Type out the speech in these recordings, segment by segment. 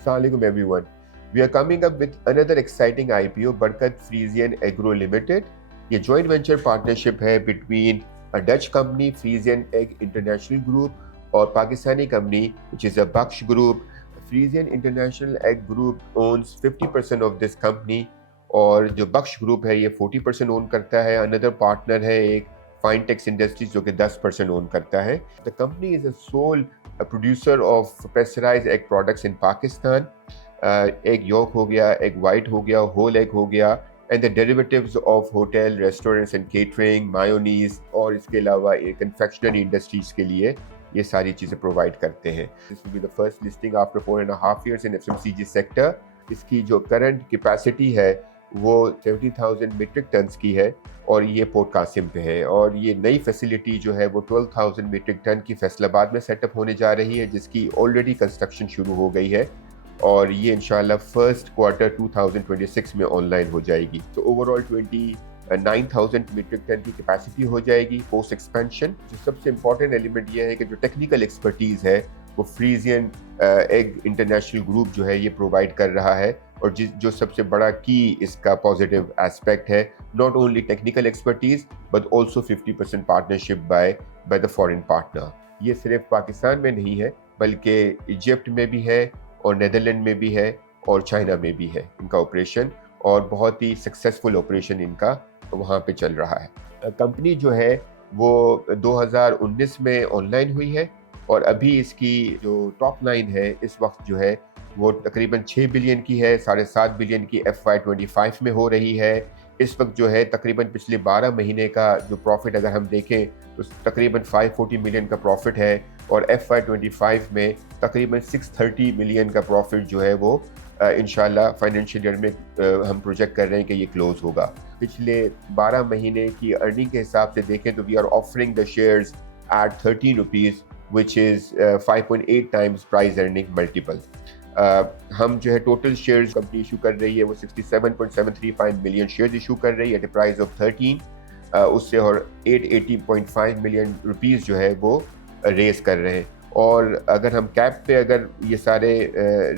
Assalamualaikum everyone. We are coming up with another exciting IPO, Barkat Frisian Agro Limited. ये joint venture partnership है between a Dutch company, Frisian Egg International Group और Pakistani company which is a Baksh Group. Frisian International Egg Group owns 50% of this company और जो Baksh Group है ये 40% own करता है. Another partner है एक Finetex Industries जो कि 10% own करता है. The company is a sole a producer of pressurized egg products in Pakistan. Egg yolk हो गया, egg white हो गया, whole egg हो गया, and the derivatives of hotel, restaurants and catering, mayonnaise और इसके अलावा confectionery industries के लिए ये सारी चीज़ें प्रोवाइड करते हैं. This will be the first listing after 4.5 years in FMCG sector. इसकी जो करंट कैपेसिटी है वो 70,000 मीट्रिक टन्स की है और ये पोर्ट कासिम पे है और ये नई फैसिलिटी जो है वो 12,000 मीट्रिक टन की फैसलाबाद में सेटअप होने जा रही है जिसकी ऑलरेडी कंस्ट्रक्शन शुरू हो गई है और ये इंशाल्लाह फर्स्ट क्वार्टर 2026 में ऑनलाइन हो जाएगी. तो ओवरऑल 29,000 मीट्रिक टन की कैपेसिटी हो जाएगी पोस्ट एक्सपेंशन. जो सबसे इम्पॉर्टेंट एलिमेंट ये है कि जो टेक्निकल एक्सपर्टीज़ है वो फ्रीजियन एग इंटरनेशनल ग्रुप जो है ये प्रोवाइड कर रहा है और जो सबसे बड़ा की इसका पॉजिटिव एस्पेक्ट है, not only technical expertise but also 50% partnership by the foreign partner. ये सिर्फ पाकिस्तान में नहीं है बल्कि इजिप्ट में भी है और नीदरलैंड में भी है और चाइना में भी है इनका ऑपरेशन और बहुत ही सक्सेसफुल ऑपरेशन इनका वहाँ पे चल रहा है. कंपनी जो है वो 2019 में ऑनलाइन हुई है और अभी इसकी जो टॉप लाइन है इस वक्त जो है वो तकरीबन 6 बिलियन की है, 7.5 बिलियन की FY25 में हो रही है. इस वक्त जो है तकरीबन पिछले 12 महीने का जो प्रॉफिट अगर हम देखें तो तकरीबन 540 मिलियन का प्रॉफिट है और FY25 में तकरीबन 630 मिलियन का प्रॉफिट जो है वो इंशाल्लाह फाइनेंशियल ईयर में हम प्रोजेक्ट कर रहे हैं कि ये क्लोज होगा. पिछले 12 महीने की अर्निंग के हिसाब से देखें तो we are offering the shares at 13 rupees which is 5.8 times price earning multiple. हम जो है टोटल शेयर्स कंपनी इशू कर रही है वो 67.735 मिलियन शेयर्स इशू कर रही है एट ए प्राइस ऑफ 13 उससे और 880.5 मिलियन रुपीस जो है वो रेज कर रहे हैं और अगर हम कैप पे अगर ये सारे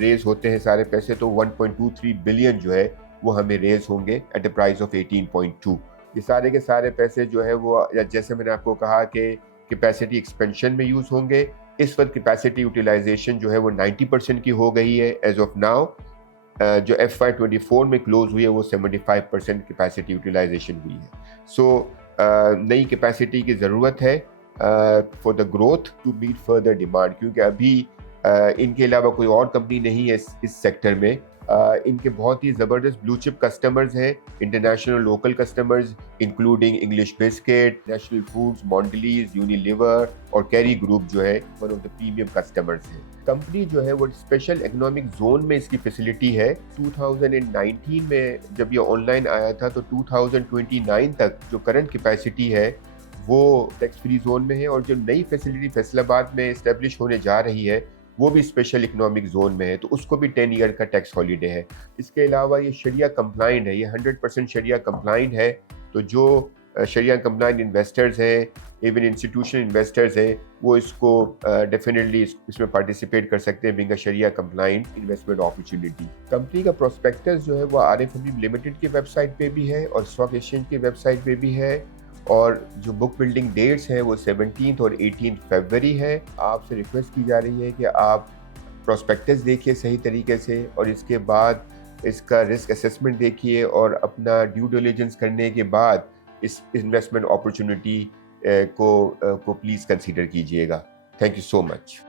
रेज होते हैं सारे पैसे तो 1.23 बिलियन जो है वो हमें रेज होंगे एट ए प्राइस ऑफ 18.2. ये सारे के सारे पैसे जो है वो जैसे मैंने आपको कहा कि कैपेसिटी एक्सपेंशन में यूज़ होंगे. इस वक्त कैपेसिटी यूटिलाइजेशन जो है वो 90% की हो गई है एज ऑफ नाउ. जो FY24 में क्लोज हुई है वो 75% कैपेसिटी यूटिलाइजेशन हुई है. सो नई कैपेसिटी की ज़रूरत है for the growth to meet further demand क्योंकि अभी इनके अलावा कोई और कंपनी नहीं है इस सेक्टर में. इनके बहुत ही ज़बरदस्त ब्लू चिप कस्टमर्स हैं, international local customers including English biscuit, National Foods, Mondelez, Unilever और कैरी ग्रुप जो है one of the premium customers हैं. कंपनी जो है वो स्पेशल इकोनॉमिक जोन में इसकी फैसिलिटी है. 2019 में जब ये ऑनलाइन आया था तो 2029 तक जो करंट कैपेसिटी है वो टैक्स फ्री जोन में है और जो नई फैसिलिटी फैसलाबाद में इस्टेब्लिश होने जा रही है वो भी स्पेशल इकोनॉमिक जोन में है तो उसको भी 10 ईयर का टैक्स हॉलीडे है. इसके अलावा ये शरिया कंप्लाइंट है, ये 100% शरिया कंप्लाइंट है. तो जो शरिया कंप्लाइंट इन्वेस्टर्स हैं, इवन इंस्टीट्यूशनल इन्वेस्टर्स हैं, वो इसको डेफिनेटली इसमें पार्टिसिपेट कर सकते हैं बिंग शरिया कंप्लाइंट इन्वेस्टमेंट अपॉर्चुनिटी. कंपनी का प्रोस्पेक्टस जो है वो आरिफ हबीब लिमिटेड की वेबसाइट पे भी है और स्टॉक एक्सचेंज की वेबसाइट पे भी है और जो बुक बिल्डिंग डेट्स हैं वो 17 और 18 फरवरी है. आपसे रिक्वेस्ट की जा रही है कि आप प्रोस्पेक्टस देखिए सही तरीके से और इसके बाद इसका रिस्क असेसमेंट देखिए और अपना ड्यू डिलिजेंस करने के बाद इस इन्वेस्टमेंट अपॉर्चुनिटी को प्लीज़ कंसीडर कीजिएगा. Thank you so much.